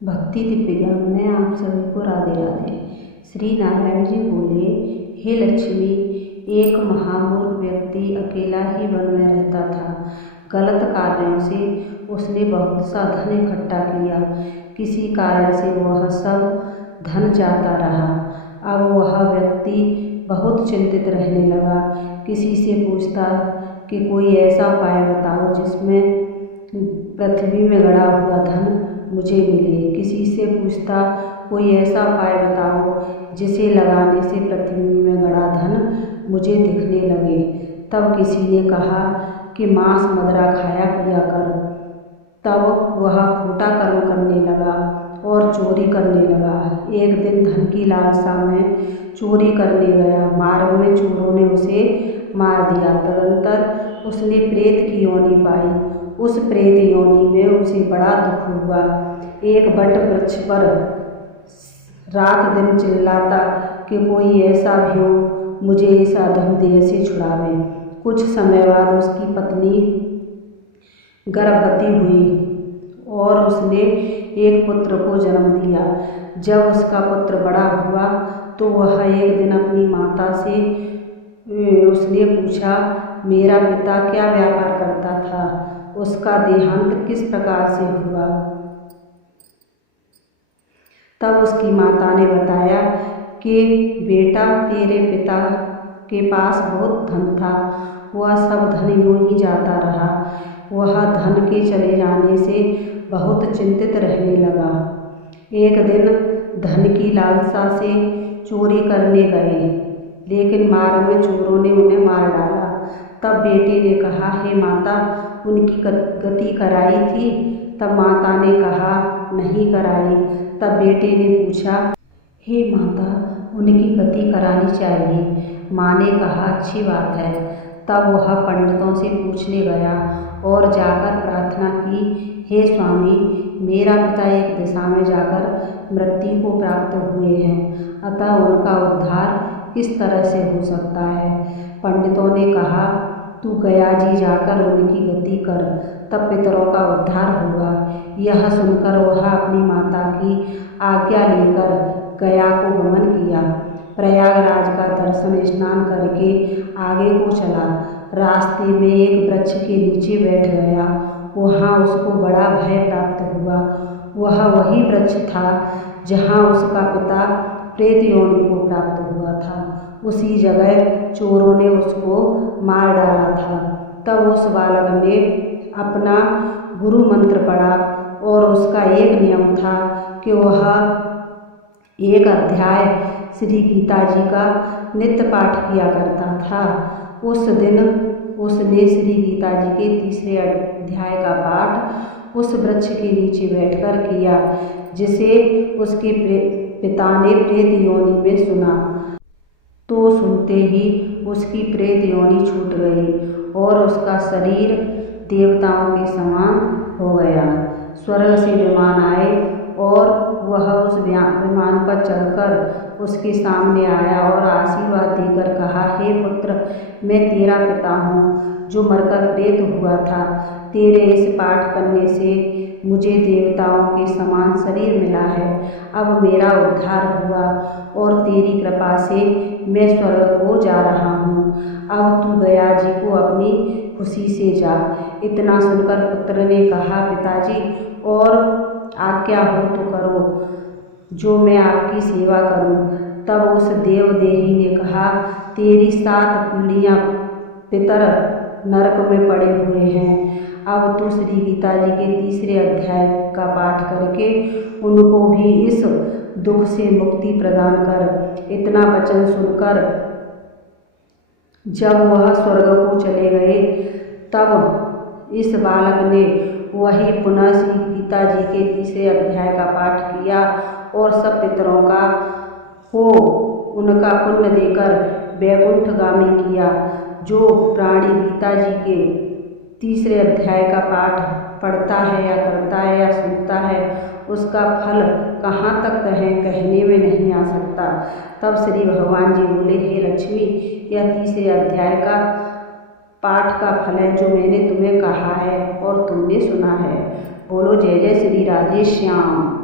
भक्ति दिव्य ज्ञान में आप सभी को राधे राधे। श्री नारायण जी बोले, हे लक्ष्मी, एक महामूर्ख व्यक्ति अकेला ही वन में रहता था। गलत कार्यों से उसने बहुत सा धन इकट्ठा किया। किसी कारण से वह सब धन जाता रहा। अब वह व्यक्ति बहुत चिंतित रहने लगा। किसी से पूछता कि कोई ऐसा उपाय बताओ जिसमें पृथ्वी में गड़ा हुआ धन मुझे मिले। किसी से पूछता कोई ऐसा उपाय बताओ जिसे लगाने से पृथ्वी में गड़ा धन मुझे दिखने लगे। तब किसी ने कहा कि मांस मदिरा खाया पिया कर। तब वह खोटा कर्म करने लगा और चोरी करने लगा। एक दिन धन की लालसा में चोरी करने गया। मार्ग में चोरों ने उसे मार दिया। तदनंतर उसने प्रेत की योनि पाई। उस प्रेत योनि में उसे बड़ा दुख हुआ। एक बट वृक्ष पर रात दिन चिल्लाता कि कोई ऐसा भी हो, मुझे इस अधम देह से छुड़ावे। कुछ समय बाद उसकी पत्नी गर्भवती हुई और उसने एक पुत्र को जन्म दिया। जब उसका पुत्र बड़ा हुआ तो वह एक दिन अपनी माता से उसने पूछा, मेरा पिता क्या व्यापार करता था, उसका देहांत किस प्रकार से हुआ। तब उसकी माता ने बताया कि बेटा, तेरे पिता के पास बहुत धन था, वह सब धन यूं ही जाता रहा। वह धन के चले जाने से बहुत चिंतित रहने लगा। एक दिन धन की लालसा से चोरी करने गए, लेकिन मार्ग में चोरों ने उन्हें मार डाला। तब बेटे ने कहा, हे माता, उनकी गति कराई थी। तब माता ने कहा, नहीं कराई। तब बेटे ने पूछा, हे माता, उनकी गति करानी चाहिए। माँ ने कहा, अच्छी बात है। तब वह पंडितों से पूछने गया और जाकर प्रार्थना की, हे स्वामी, मेरा पिता एक दिशा में जाकर मृत्यु को प्राप्त हुए हैं, अतः उनका उद्धार किस तरह से हो सकता है। पंडितों ने कहा, तू गया जी जाकर उनकी गति कर, तब पितरों का उद्धार होगा। यह सुनकर वह अपनी माता की आज्ञा लेकर गया को गमन किया। प्रयागराज का दर्शन स्नान करके आगे को चला। रास्ते में एक वृक्ष के नीचे बैठ गया। वहाँ उसको बड़ा भय प्राप्त हुआ। वह वही वृक्ष था जहाँ उसका पिता प्रेत योनि को प्राप्त हुआ था। उसी जगह चोरों ने उसको मार डाला था। तब उस बालक ने अपना गुरु मंत्र पढ़ा और उसका एक नियम था कि वह एक अध्याय श्री गीता जी का नित्य पाठ किया करता था। उस दिन उसने श्री गीता जी के तीसरे अध्याय का पाठ उस वृक्ष के नीचे बैठकर किया, जिसे उसके पिता ने प्रेत योनि में सुना। तो सुनते ही उसकी प्रेत योनि छूट गई और उसका शरीर देवताओं के समान हो गया। स्वर्ग से विमान आए और वह उस विमान पर चढ़कर उसके सामने आया और आशीर्वाद देकर कहा, हे पुत्र, मैं तेरा पिता हूँ जो मरकर प्रेत हुआ था। तेरे इस पाठ करने से मुझे देवताओं के समान शरीर मिला है। अब मेरा उद्धार हुआ और तेरी कृपा से मैं स्वर्ग को जा रहा हूँ। अब तू गया जी को अपनी खुशी से जा। इतना सुनकर पुत्र ने कहा, पिताजी, और आज्ञा हो तो करो जो मैं आपकी सेवा करूं। तब उस देवदेही ने कहा, तेरी 7 पीढ़ियां पितर नरक में पड़े हुए हैं। अब तू श्री गीता जी के तीसरे अध्याय का पाठ करके उनको भी इस दुख से मुक्ति प्रदान कर। इतना वचन सुनकर जब वह स्वर्ग को चले गए, तब इस बालक ने वही पुनः श्री गीता जी के तीसरे अध्याय का पाठ किया और सब पितरों को उनका पुण्य देकर वैकुंठगामी किया। जो प्राणी गीता जी के तीसरे अध्याय का पाठ पढ़ता है या करता है या सुनता है, उसका फल कहाँ तक कहने में नहीं आ सकता। तब श्री भगवान जी बोले, हे लक्ष्मी, यह तीसरे अध्याय का पाठ का फल है जो मैंने तुम्हें कहा है और तुमने सुना है। बोलो जय जय श्री राधे श्याम।